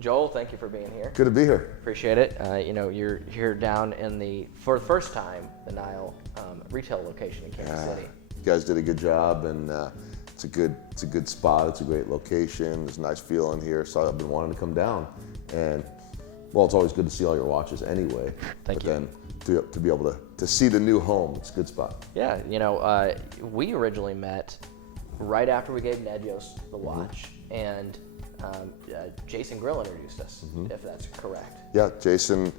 Joel, thank you for being here. Good to be here. Appreciate it. You're here down for the first time, the Niall retail location in Kansas City. You guys did a good job, and it's a good spot. It's a great location. There's a nice feel in here, so I've been wanting to come down. And well, it's always good to see all your watches anyway. Thank you. Then to be able to see the new home, it's a good spot. Yeah, we originally met right after we gave Ned Yost the watch, and Jason Grill introduced us, if that's correct. Yeah, Jason,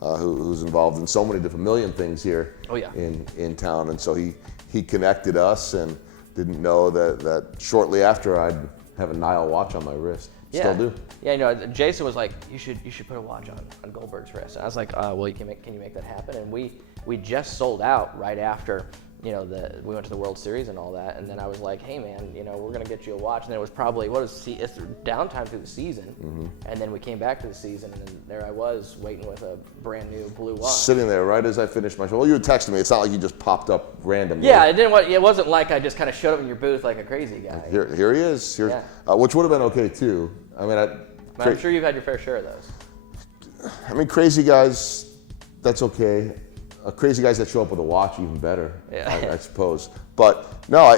who's involved in so many different million things here in town, and so he connected us, and didn't know that shortly after I'd have a Niall watch on my wrist. Still do. Yeah, Jason was like, you should put a watch on Goldberg's wrist. And I was like, well, can you make that happen? And we just sold out right after we went to the World Series and all that. And then I was like, hey man, we're gonna get you a watch. And then it was probably it's downtime through the season. And then we came back to the season, and then there I was waiting with a brand new blue watch. Sitting there right as I finished my show. Well, you had texted me. It's not like you just popped up randomly. Yeah, it wasn't like I just kind of showed up in your booth like a crazy guy. Here he is. Which would have been okay too. I mean, I'm sure you've had your fair share of those. I mean, crazy guys, that's okay. Crazy guys that show up with a watch, even better, I suppose. But no,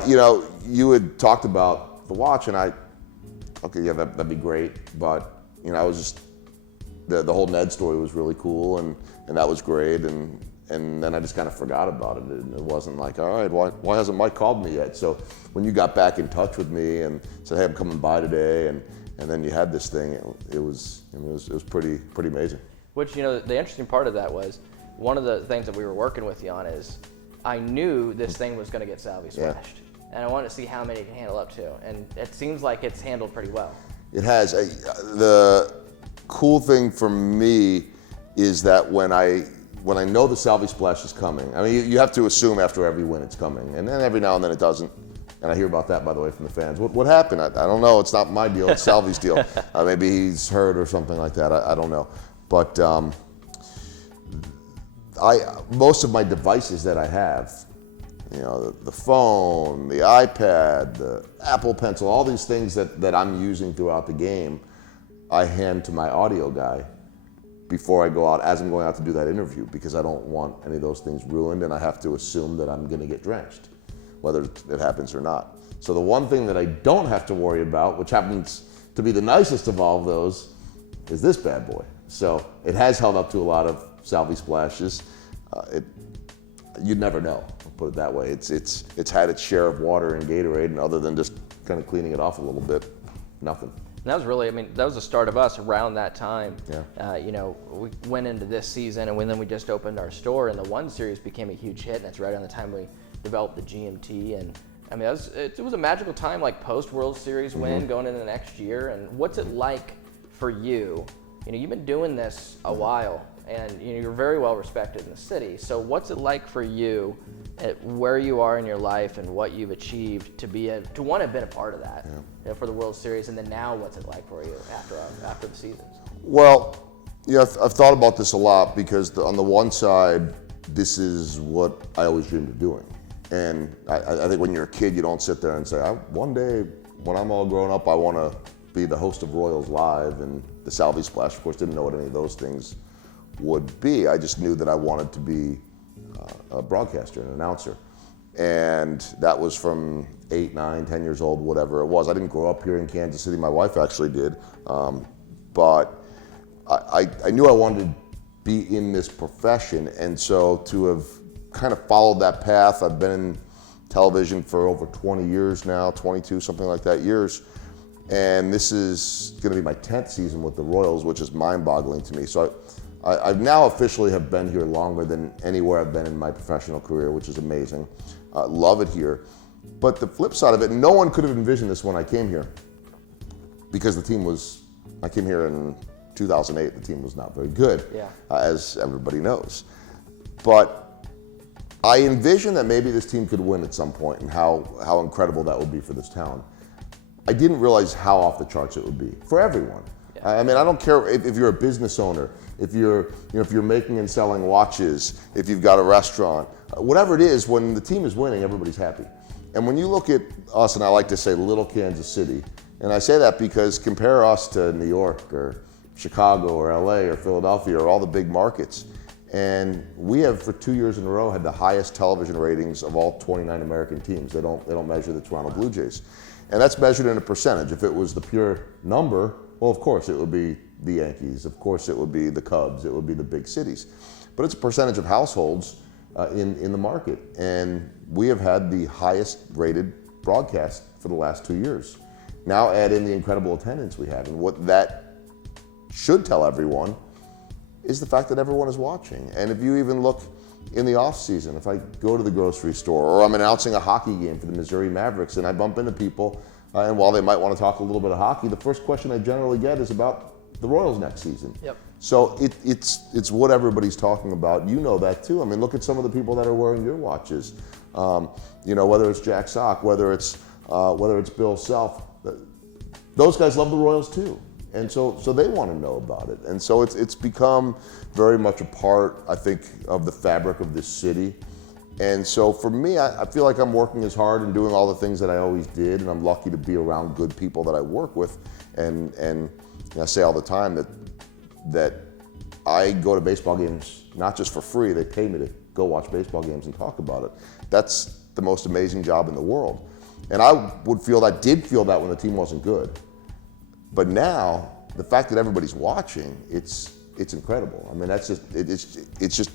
you had talked about the watch, and that'd be great. But I was just the whole Ned story was really cool, and that was great, and then I just kind of forgot about it. And it wasn't like, all right, why hasn't Mike called me yet? So when you got back in touch with me and said, hey, I'm coming by today, and then you had this thing, it was pretty amazing. Which the interesting part of that was, one of the things that we were working with you on is, I knew this thing was going to get salvie splashed, and I wanted to see how many it can handle up to, and it seems like it's handled pretty well. It has. The cool thing for me is that when I know the salvie splash is coming, I mean, you have to assume after every win it's coming, and then every now and then it doesn't. And I hear about that, by the way, from the fans. What happened? I don't know. It's not my deal. It's Salvie's deal. Maybe he's hurt or something like that. I don't know. But most of my devices that I have, the phone, the iPad, the Apple Pencil, all these things that I'm using throughout the game, I hand to my audio guy before I go out, as I'm going out to do that interview, because I don't want any of those things ruined, and I have to assume that I'm going to get drenched, whether it happens or not. So the one thing that I don't have to worry about, which happens to be the nicest of all of those, is this bad boy. So it has held up to a lot of salvie splashes. You'd never know, I'll put it that way. It's had its share of water and Gatorade, and other than just kind of cleaning it off a little bit, nothing. And that was really, that was the start of us around that time. Yeah. We went into this season, and then we just opened our store, and the 1 Series became a huge hit, and that's right around the time we developed the GMT. And it was a magical time, like post World Series win, going into the next year. And what's it like for you? You've been doing this a while, and you're very well respected in the city. So what's it like for you at where you are in your life and what you've achieved to want to have been a part of that for the World Series, and then now what's it like for you after the seasons? Well, I've thought about this a lot, because on the one side, this is what I always dreamed of doing. And I think when you're a kid, you don't sit there and say, one day when I'm all grown up, I want to be the host of Royals Live and the Salvie Splash. Of course, didn't know what any of those things would be. I just knew that I wanted to be a broadcaster, an announcer. And that was from 8, 9, 10 years old, whatever it was. I didn't grow up here in Kansas City. My wife actually did. But I knew I wanted to be in this profession. And so to have kind of followed that path, I've been in television for over 20 years now, 22, something like that years. And this is going to be my 10th season with the Royals, which is mind-boggling to me. So I now officially have been here longer than anywhere I've been in my professional career, which is amazing. Love it here. But the flip side of it, no one could have envisioned this when I came here, because I came here in 2008, the team was not very good, as everybody knows. But I envisioned that maybe this team could win at some point, and how incredible that would be for this town. I didn't realize how off the charts it would be for everyone. I mean, I don't care if you're a business owner, if you're making and selling watches, if you've got a restaurant, whatever it is, when the team is winning, everybody's happy. And when you look at us, and I like to say little Kansas City, and I say that because compare us to New York or Chicago or LA or Philadelphia or all the big markets. And we have, for 2 years in a row, had the highest television ratings of all 29 American teams. They don't measure the Toronto Blue Jays. And that's measured in a percentage. If it was the pure number, well, of course it would be the Yankees. Of course it would be the Cubs. It would be the big cities. But it's a percentage of households in the market. And we have had the highest rated broadcast for the last 2 years. Now add in the incredible attendance we have. And what that should tell everyone is the fact that everyone is watching. And if you even look in the off season, if I go to the grocery store or I'm announcing a hockey game for the Missouri Mavericks and I bump into people, and while they might want to talk a little bit of hockey, the first question I generally get is about the Royals next season. Yep. So it's what everybody's talking about. You know that too. I mean, look at some of the people that are wearing your watches. Whether it's Jack Sock, whether it's Bill Self, those guys love the Royals too. And so they want to know about it. And so it's become very much a part, I think, of the fabric of this city. And so for me, I feel like I'm working as hard and doing all the things that I always did, and I'm lucky to be around good people that I work with. And I say all the time that I go to baseball games not just for free, they pay me to go watch baseball games and talk about it. That's the most amazing job in the world. And I did feel that when the team wasn't good. But now, the fact that everybody's watching, it's incredible. I mean, it's just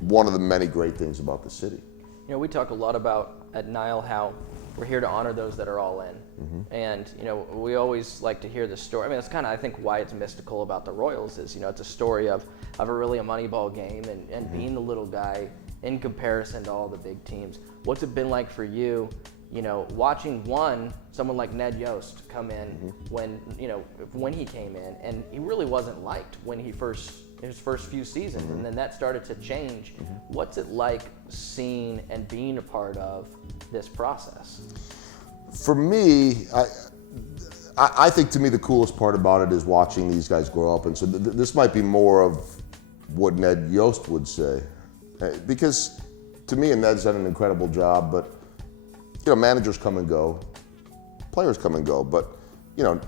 one of the many great things about the city. You know, we talk a lot about at Niall how we're here to honor those that are all in. Mm-hmm. And, we always like to hear the story. I mean, that's kind of, I think, why it's mystical about the Royals is, it's a story of a really a Moneyball game and mm-hmm. being the little guy in comparison to all the big teams. What's it been like for you, watching someone like Ned Yost come in mm-hmm. when he came in, and he really wasn't liked when his first few seasons, mm-hmm. and then that started to change. Mm-hmm. What's it like seeing and being a part of this process? For me, I think to me the coolest part about it is watching these guys grow up, and so this might be more of what Ned Yost would say, because to me, and Ned's done an incredible job, but managers come and go, players come and go, but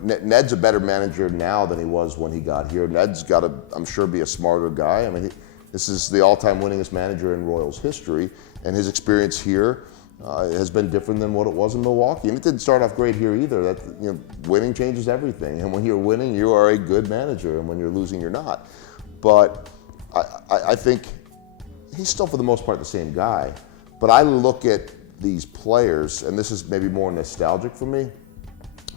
Ned's a better manager now than he was when he got here. Ned's got to, I'm sure, be a smarter guy. I mean, this is the all-time winningest manager in Royals history, and his experience here has been different than what it was in Milwaukee. And it didn't start off great here either. Winning changes everything, and when you're winning, you are a good manager, and when you're losing, you're not. But I think he's still, for the most part, the same guy. But I look at these players, and this is maybe more nostalgic for me,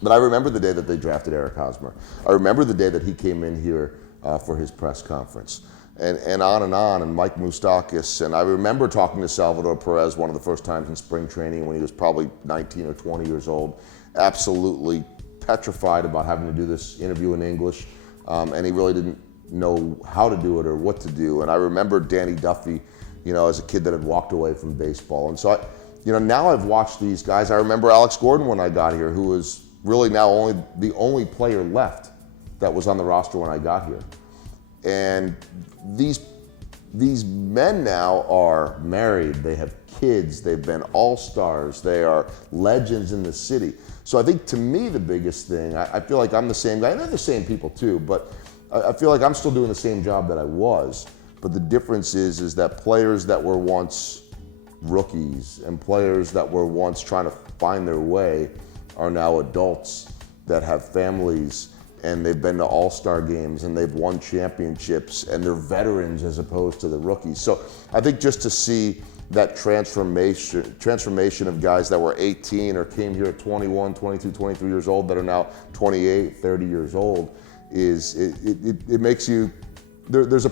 but I remember the day that they drafted Eric Hosmer. I remember the day that he came in here for his press conference, and on, and Mike Moustakas, and I remember talking to Salvador Perez one of the first times in spring training when he was probably 19 or 20 years old, absolutely petrified about having to do this interview in English, and he really didn't know how to do it or what to do. And I remember Danny Duffy, as a kid that had walked away from baseball. And so now I've watched these guys. I remember Alex Gordon when I got here, who was really now the only player left that was on the roster when I got here. And these men now are married, they have kids, they've been all-stars, they are legends in the city. So I think to me the biggest thing, I feel like I'm the same guy, and they're the same people too, but I feel like I'm still doing the same job that I was. But the difference is that players that were once rookies and players that were once trying to find their way are now adults that have families, and they've been to all-star games and they've won championships, and they're veterans as opposed to the rookies. So I think just to see that transformation of guys that were 18 or came here at 21, 22, 23 years old that are now 28, 30 years old it makes you, there's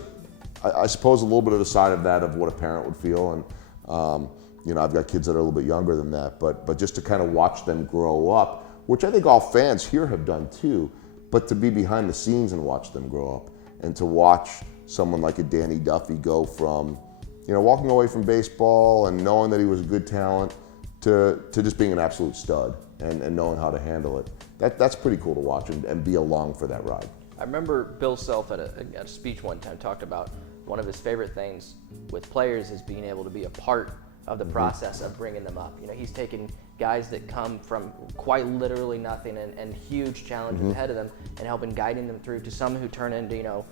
I suppose a little bit of the side of that of what a parent would feel, and I've got kids that are a little bit younger than that, but just to kind of watch them grow up, which I think all fans here have done too, but to be behind the scenes and watch them grow up, and to watch someone like a Danny Duffy go from, walking away from baseball and knowing that he was a good talent to just being an absolute stud and knowing how to handle it. That's pretty cool to watch and be along for that ride. I remember Bill Self at a speech one time talked about one of his favorite things with players is being able to be a part of the process of bringing them up. He's taken guys that come from quite literally nothing and huge challenges ahead of them, and helping guiding them through to some who turn into,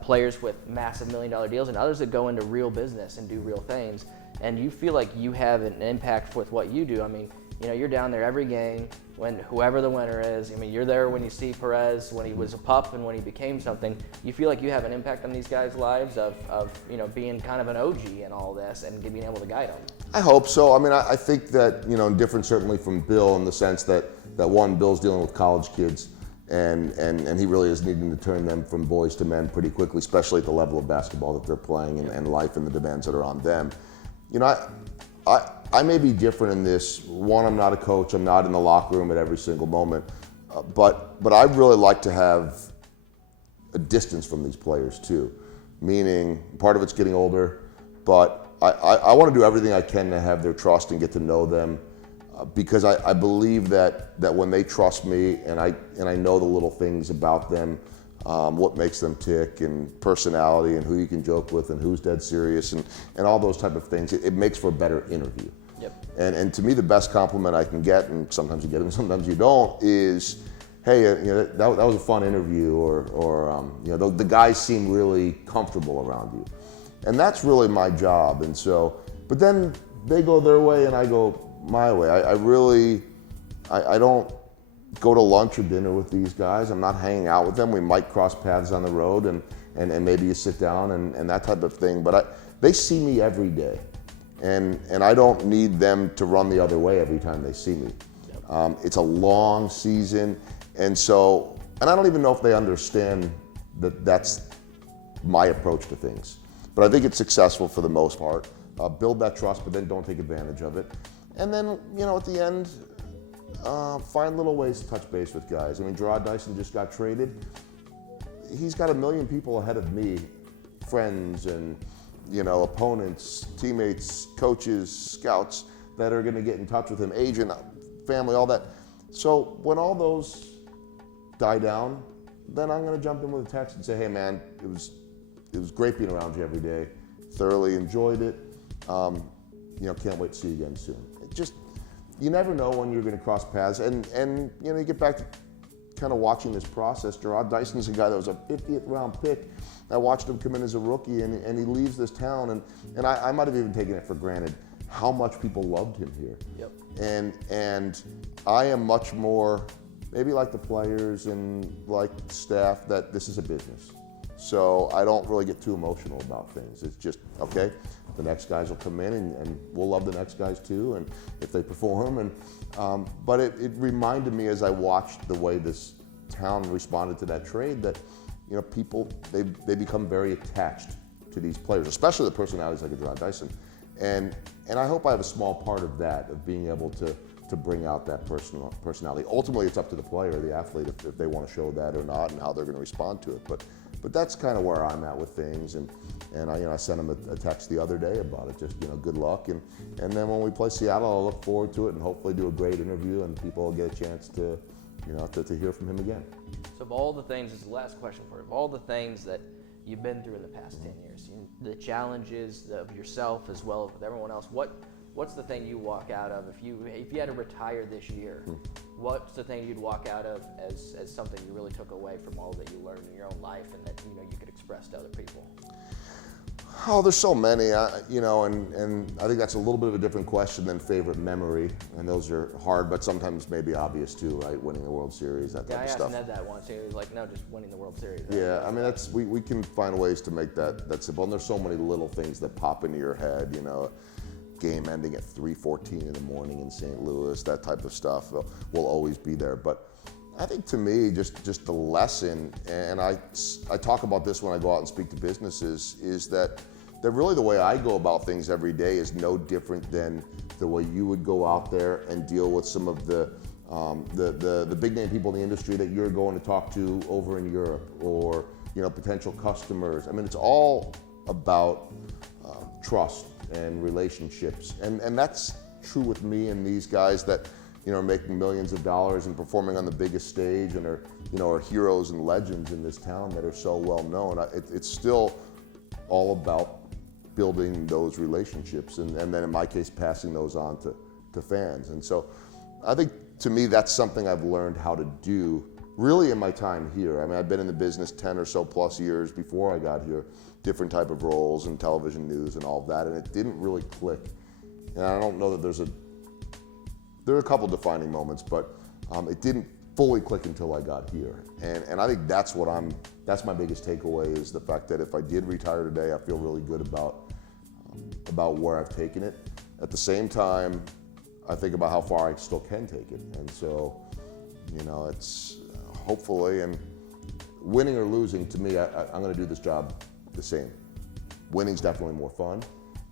players with massive $1 million deals, and others that go into real business and do real things. And you feel like you have an impact with what you do. I mean, you're down there every game when whoever the winner is. I mean, you're there when you see Perez, when he was a pup and when he became something. You feel like you have an impact on these guys' lives of being kind of an OG in all this and being able to guide them. I hope so. I mean, I think that, different certainly from Bill in the sense that one, Bill's dealing with college kids, and he really is needing to turn them from boys to men pretty quickly, especially at the level of basketball that they're playing and life and the demands that are on them. I may be different in this. One, I'm not a coach. I'm not in the locker room at every single moment. But I really like to have a distance from these players too. Meaning, part of it's getting older, but I want to do everything I can to have their trust and get to know them, because I believe that when they trust me and I know the little things about them, what makes them tick, and personality, and who you can joke with, and who's dead serious, and all those type of things, it makes for a better interview. Yep. And to me, the best compliment I can get, and sometimes you get it and sometimes you don't, is, hey, that was a fun interview, or the guys seem really comfortable around you. And that's really my job. And so, but then they go their way and I go my way. I don't go to lunch or dinner with these guys. I'm not hanging out with them. We might cross paths on the road and maybe you sit down and that type of thing. But they see me every day. And I don't need them to run the other way every time they see me. Yep. It's a long season. And I don't even know if they understand that that's my approach to things. But I think it's successful for the most part. Build that trust, but then don't take advantage of it. And then, at the end, find little ways to touch base with guys. I mean, Gerard Dyson just got traded. He's got 1 million people ahead of me, friends and, opponents, teammates, coaches, scouts, that are going to get in touch with him, agent, family, all that. So when all those die down, then I'm going to jump in with a text and say, hey man, it was great being around you every day. Thoroughly enjoyed it. Can't wait to see you again soon. You never know when you're going to cross paths. And you get back to kind of watching this process. Gerard Dyson's a guy that was a 50th round pick. I watched him come in as a rookie, and he leaves this town. And I might have even taken it for granted how much people loved him here. Yep. And I am much more, maybe like the players and like staff, that this is a business. So I don't really get too emotional about things. It's just, okay, the next guys will come in and we'll love the next guys too, and if they perform. But it reminded me as I watched the way this town responded to that trade that, people, they become very attached to these players, especially the personalities like a Gerard Dyson. And I hope I have a small part of that, of being able to bring out that personality. Ultimately, it's up to the player, the athlete, if they want to show that or not, and how they're going to respond to it. But that's kind of where I'm at with things, and I sent him a text the other day about it, just good luck, and then when we play Seattle, I'll look forward to it and hopefully do a great interview, and people will get a chance to hear from him again. So of all the things, this is the last question for you, of all the things that you've been through in the past 10 years, the challenges of yourself as well as with everyone else, what's the thing you walk out of if you had to retire this year? What's the thing you'd walk out of as something you really took away from all that you learned in your own life and that you could express to other people? Oh, there's so many, and I think that's a little bit of a different question than favorite memory, and those are hard, but sometimes maybe obvious too, right? Winning the World Series, that type of stuff. I asked Ned that once. He was like, "No, just winning the World Series." Yeah, I mean we can find ways to make that simple, and there's so many little things that pop into your head, game ending at 3:14 in the morning in St. Louis, that type of stuff will always be there. But I think to me, just the lesson, and I talk about this when I go out and speak to businesses, is that really the way I go about things every day is no different than the way you would go out there and deal with some of the big name people in the industry that you're going to talk to over in Europe, or potential customers. I mean, it's all about trust and relationships, and that's true with me and these guys that are making millions of dollars and performing on the biggest stage and are heroes and legends in this town that are so well known. It's still all about building those relationships, and then in my case passing those on to fans. And so I think to me that's something I've learned how to do really in my time here. I mean, I've been in the business 10 or so plus years before I got here, different type of roles in television news and all of that, and it didn't really click. And I don't know that there are a couple defining moments, but it didn't fully click until I got here. And I think that's my biggest takeaway, is the fact that if I did retire today, I feel really good about where I've taken it. At the same time, I think about how far I still can take it. And so, it's hopefully, and winning or losing, to me, I'm gonna do this job the same. Winning's definitely more fun.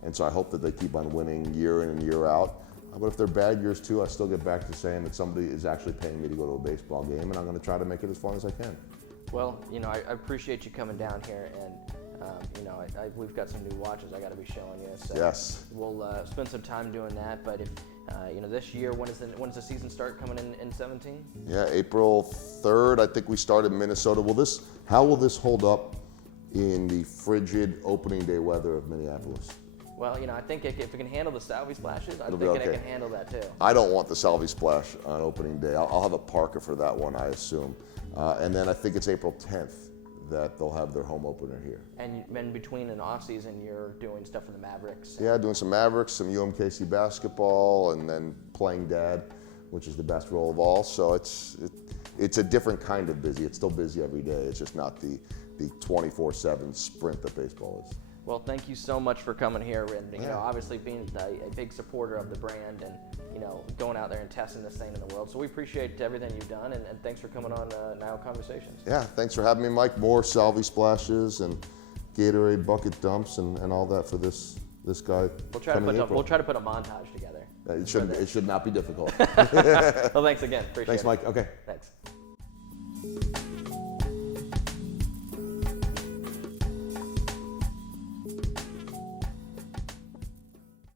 And so I hope that they keep on winning year in and year out. But if they're bad years too, I still get back to saying that somebody is actually paying me to go to a baseball game, and I'm going to try to make it as fun as I can. Well, I appreciate you coming down here, and we've got some new watches I got to be showing you. So yes. We'll spend some time doing that. But if this year, when does the season start coming in 17? Yeah, April 3rd. I think we start in Minnesota. How will this hold up in the frigid opening day weather of Minneapolis? Well, I think if it can handle the Salvi splashes, I think okay. it can handle that too. I don't want the Salvi splash on opening day. I'll have a parka for that one, I assume. And then I think it's April 10th that they'll have their home opener here. And in between an off season, you're doing stuff for the Mavericks. Yeah, doing some Mavericks, some UMKC basketball, and then playing dad, which is the best role of all. So it's a different kind of busy. It's still busy every day. It's just not the 24/7 sprint that baseball is. Well, thank you so much for coming here, and obviously being a big supporter of the brand, and going out there and testing this thing in the world. So we appreciate everything you've done, and thanks for coming on Niall Conversations. Yeah, thanks for having me, Mike. More Salvi splashes and Gatorade bucket dumps and all that for this guy. We'll try to put a montage together. It should not be difficult. Well, thanks again. Appreciate it. Thanks, Mike. Okay. Thanks.